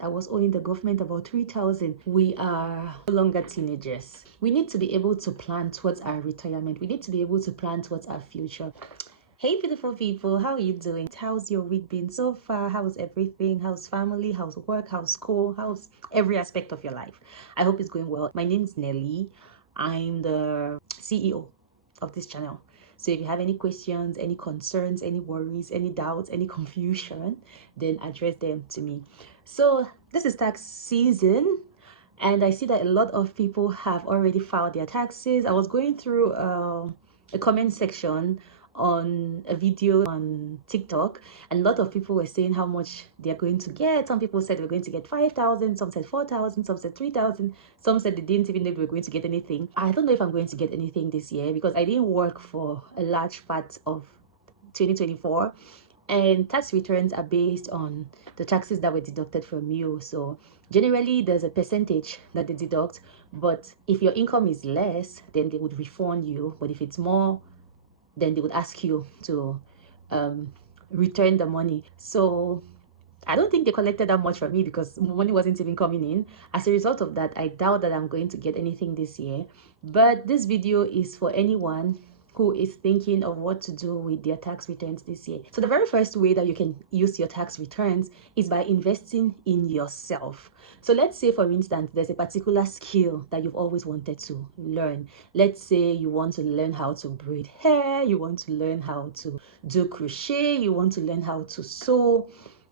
I was owing the government about 3,000. We are no longer teenagers. We need to be able to plan towards our retirement. We need to be able to plan towards our future. Hey beautiful people, how are you doing? How's your week been so far? How's everything? How's family? How's work? How's school? How's every aspect of your life? I hope it's going well. My name is Nelly. I'm the CEO of this channel. So if you have any questions, any concerns, any worries, any doubts, any confusion, then address them to me. So this is tax season, and I see that a lot of people have already filed their taxes. I was going through a comment section on a video on TikTok, and a lot of people were saying how much they're going to get. Some people said they were going to get 5,000, some said 4,000, some said 3,000, some said they didn't even know they were going to get anything. I don't know if I'm going to get anything this year because I didn't work for a large part of 2024, and tax returns are based on the taxes that were deducted from you. So generally there's a percentage that they deduct, but if your income is less, then they would refund you, but if it's more, then they would ask you to return the money. So I don't think they collected that much from me because money wasn't even coming in. As a result of that, I doubt that I'm going to get anything this year. But this video is for anyone who is thinking of what to do with their tax returns this year. So the very first way that you can use your tax returns is by investing in yourself. So let's say, for instance, there's a particular skill that you've always wanted to learn. Let's say you want to learn how to braid hair, you want to learn how to do crochet, you want to learn how to sew.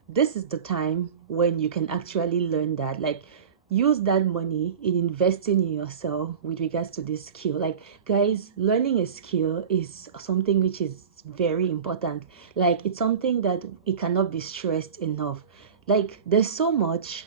This is the time when you can actually learn that. Like, use that money in investing in yourself with regards to this skill. Like, guys, learning a skill is something which is very important. Like, it's something that it cannot be stressed enough. Like, there's so much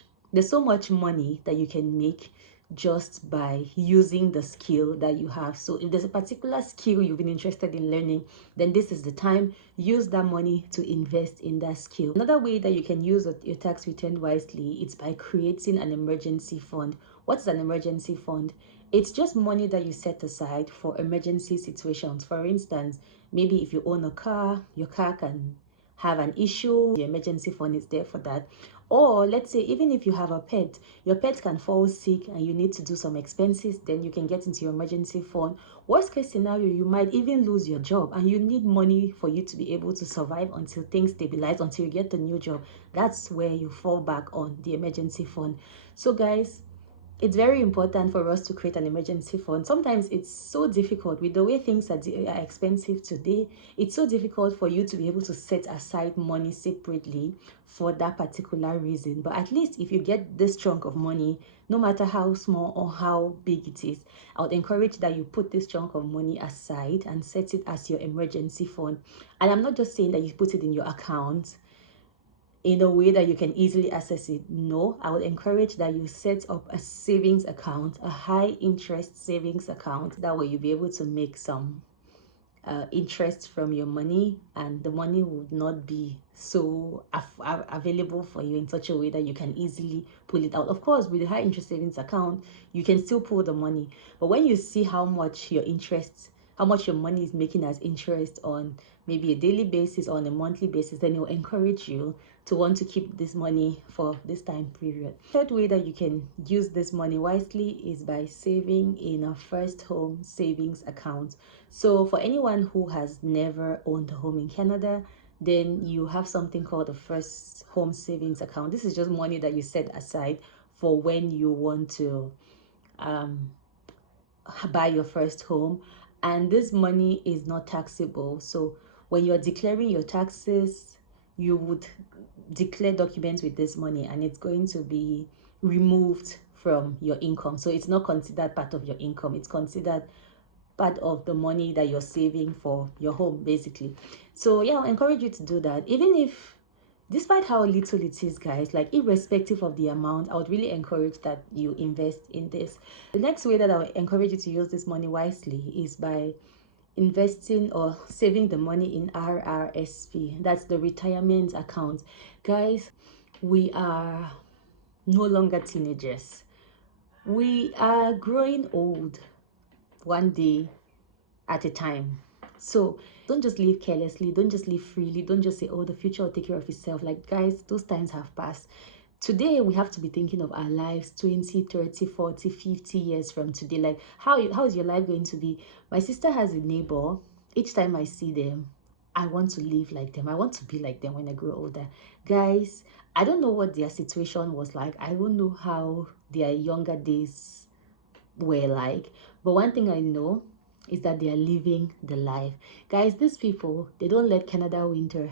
money that you can make just by using the skill that you have. So if there's a particular skill you've been interested in learning, then this is the time. Use that money to invest in that skill. Another way that you can use your tax return wisely is by creating an emergency fund. What's an emergency fund? It's just money that you set aside for emergency situations. For instance, maybe if you own a car, your car can have an issue, the emergency fund is there for that. Or let's say even if you have a pet, your pet can fall sick and you need to do some expenses, then you can get into your emergency fund. Worst case scenario, you might even lose your job and you need money for you to be able to survive until things stabilize, until you get a new job. That's where you fall back on the emergency fund. So guys, it's very important for us to create an emergency fund. Sometimes it's so difficult with the way things are expensive today. It's so difficult for you to be able to set aside money separately for that particular reason. But at least if you get this chunk of money, no matter how small or how big it is, I would encourage that you put this chunk of money aside and set it as your emergency fund. And I'm not just saying that you put it in your account in a way that you can easily access it. No, I would encourage that you set up a savings account, a high interest savings account. That way you'll be able to make some interest from your money, and the money would not be so available for you in such a way that you can easily pull it out. Of course, with a high interest savings account, you can still pull the money, but when you see how much your money is making as interest on maybe a daily basis or on a monthly basis, then it will encourage you to want to keep this money for this time period. Third way that you can use this money wisely is by saving in a first home savings account. So for anyone who has never owned a home in Canada, then you have something called a first home savings account. This is just money that you set aside for when you want to buy your first home, and this money is not taxable. So when you're declaring your taxes, you would declare documents with this money and it's going to be removed from your income. So it's not considered part of your income, it's considered part of the money that you're saving for your home, basically. So yeah, I'll encourage you to do that. Even if, despite how little it is, guys, like irrespective of the amount, I would really encourage that you invest in this. The next way that I would encourage you to use this money wisely is by investing or saving the money in RRSP. That's the retirement account. Guys, we are no longer teenagers. We are growing old one day at a time. So don't just live carelessly, don't just live freely, don't just say, oh, the future will take care of itself. Like, guys, those times have passed. Today we have to be thinking of our lives 20, 30, 40, 50 years from today. Like how is your life going to be? My sister has a neighbor. Each time I see them, I want to live like them. I want to be like them when I grow older. Guys, I don't know what their situation was like. I don't know how their younger days were like. But one thing I know is that they are living the life. Guys, these people, they don't let Canada winter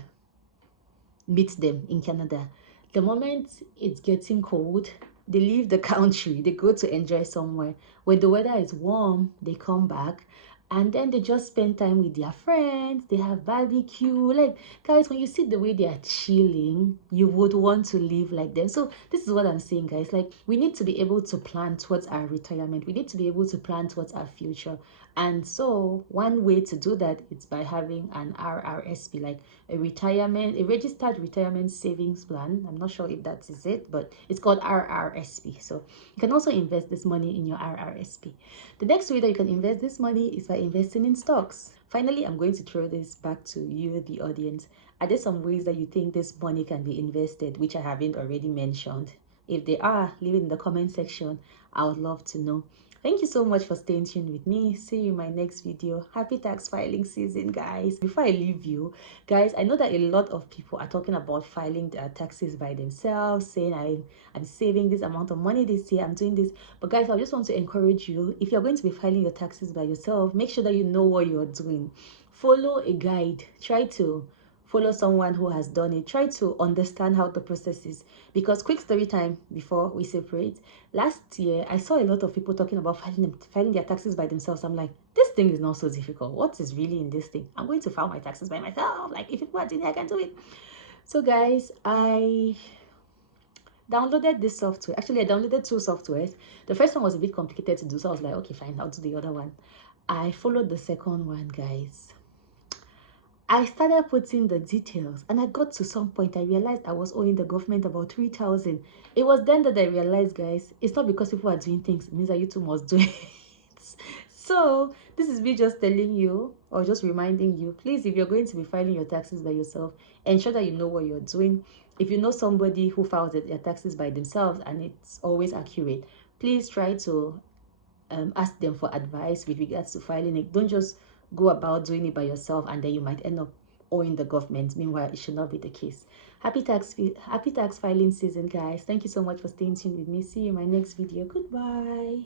meet them in Canada. The moment it's getting cold, they leave the country, they go to enjoy somewhere. When the weather is warm, they come back and then they just spend time with their friends, they have barbecue. Like, guys, when you see the way they are chilling, you would want to live like them. So this is what I'm saying, guys. Like, we need to be able to plan towards our retirement. We need to be able to plan towards our future. And so one way to do that is by having an RRSP, like a registered retirement savings plan. I'm not sure if that is it, but it's called RRSP. So you can also invest this money in your RRSP. The next way that you can invest this money is by investing in stocks. Finally, I'm going to throw this back to you, the audience. Are there some ways that you think this money can be invested, which I haven't already mentioned? If they are, leave it in the comment section. I would love to know. Thank you so much for staying tuned with me. See you in my next video. Happy tax filing season, guys. Before I leave you, guys, I know that a lot of people are talking about filing their taxes by themselves, saying I'm saving this amount of money this year, I'm doing this. But guys, I just want to encourage you, if you're going to be filing your taxes by yourself, make sure that you know what you're doing. Follow a guide. Try to follow someone who has done it. Try to understand how the process is. Because quick story time before we separate. Last year, I saw a lot of people talking about filing their taxes by themselves. I'm like, this thing is not so difficult. What is really in this thing? I'm going to file my taxes by myself. Like, if people are doing it, I can do it. So guys, I downloaded this software. Actually, I downloaded two softwares. The first one was a bit complicated to do, so I was like, okay, fine, I'll do the other one. I followed the second one, guys. I started putting the details and I got to some point, I realized I was owing the government about 3,000. It was then that I realized, guys, it's not because people are doing things, it means that you too must do it. So this is me just telling you or just reminding you, please, if you're going to be filing your taxes by yourself, ensure that you know what you're doing. If you know somebody who files their taxes by themselves and it's always accurate, please try to ask them for advice with regards to filing it. Don't just go about doing it by yourself and then you might end up owing the government. Meanwhile, it should not be the case. Happy tax filing season, guys. Thank you so much for staying tuned with me. See you in my next video. Goodbye.